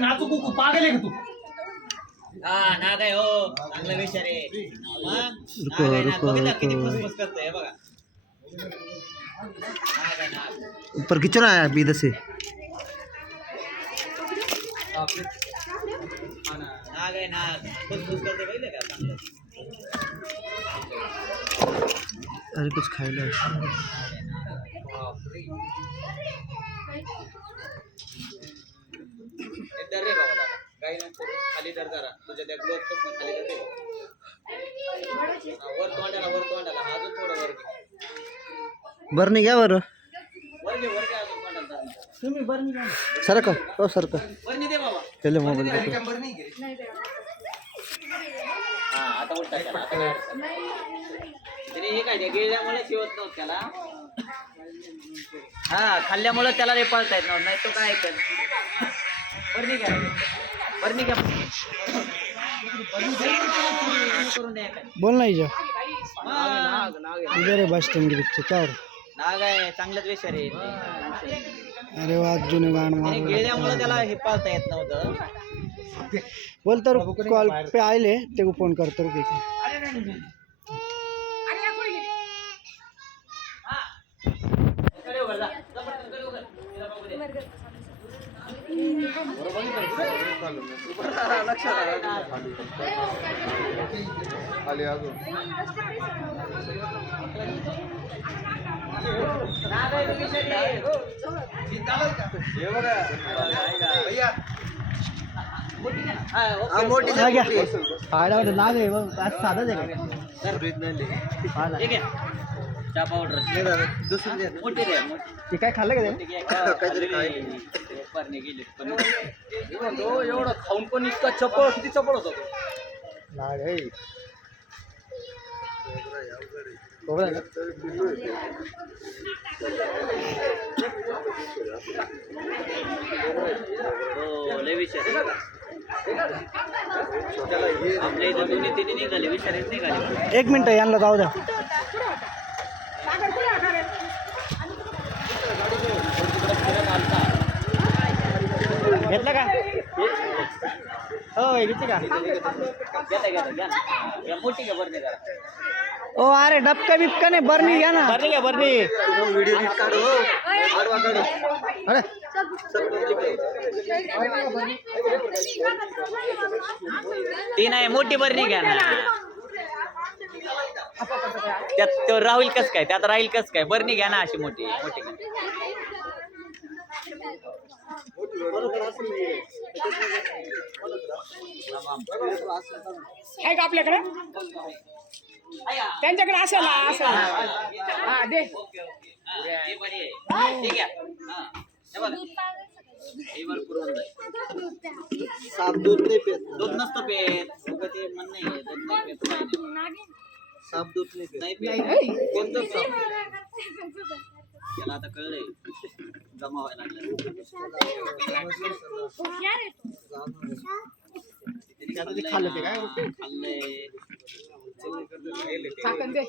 नाचू कुकू पागल आहे का तू? हा नाग आहे हो, चांगला विचार आहे. मग नाग आहे, नाग बघितला किती फुसफुस करतोय बघा. नाग आहे नाग. ऊपर खींचना है अभी इधर से. नाग आहे नाग, फुसफुस करते बघितलं का चांगलं. अरे कुछ खायला डर रे बाबा दादा, काही नंतर खाली डर जरा तुझ्या त्या ग्लोथ पासून खाली डर रे. वर तोंडाला अजून थोडं वर घे. बरं नाही घ्या बरं. वर घे अजून तोंडाला. तुम्ही बरं नाही सर का हो सर का वर दे बाबा. चले मोबाईल हा आता उलटा केला. आता काय त्याने हे काय गिळल्यामुळे शिवत नव्हतं त्याला. हा खाल्ल्यामुळे त्याला रे पळता येत नव्हतं, नाही तो काय ऐकत. बरणी घ्या करून द्या काय. बोल ना इजा इधर है बस स्टैंड के पीछे क्या हो रहा? नाग आहे, चांगलंच विचार आहे. अरे वो आज ने गान मार गिळल्यामुळे त्याला हे पाळता येत नव्हतं. बोलता कॉल पे आए तेको फोन करता रुके मोटी नाग आहे साधाच आहे चहा पावडर दुसरी मोठी द्या. ते काय खाल्लं का एवढं खाऊन पण इतका चपळ, किती चपळ होता तो. नाग आहे लय विचार आपल्या इथं दोन्ही तिन्ही निघाले, विचारच निघाले. 1 मिनिट यांना जाऊ द्या. घेतलं का हो घेतली का घ्या मोठी घ्या बरं करा. ओ अरे डबका बिबका नाही बरणी घ्या ना. बरणी घ्या बरणी. व्हिडिओ काढू अरे ती नाही, मोठी बरणी घ्या ना. त्यात तो राहुल कस काय, त्यात राहील कस काय. बरणी घ्या ना अशी मोठी मोठी घ्या. आहे का आपल्याकडे? त्यांच्याकडे असेल हा दे. ठीक आहे. साप दूध नाही पेत. दूध नसतो पेत. ते म्हण नाही दूध नाही पेत. साप दूध नाही पेत. नाही पेत. कोणतं साप? त्याला आता कळलंय जमा व्हायला लागलं. खाल्लं ते काय खाल्लंय. चाकण दे.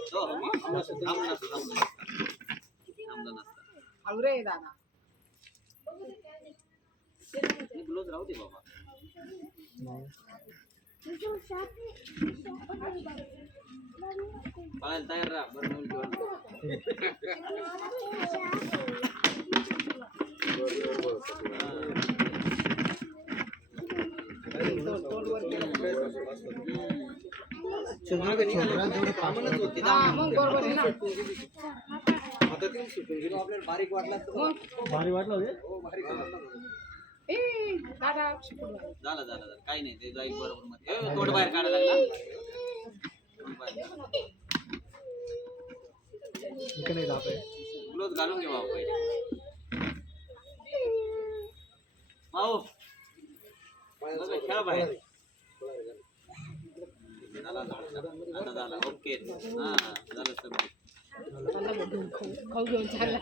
रे दादा ग्लोज राहू दे बाबा. पळायला तयार राहा. बरं बारीक वाटला भारी वाटलं झालं काही नाही. ते जाईल बरोबर मध्ये. तोंड बाहेर काढायला लागला. ग्लोव्ह घालून घे बाबा पहिले. भाऊ खेळ बाहेर. झाला ओके. हा झालं सर. खाऊ घेऊन चालला.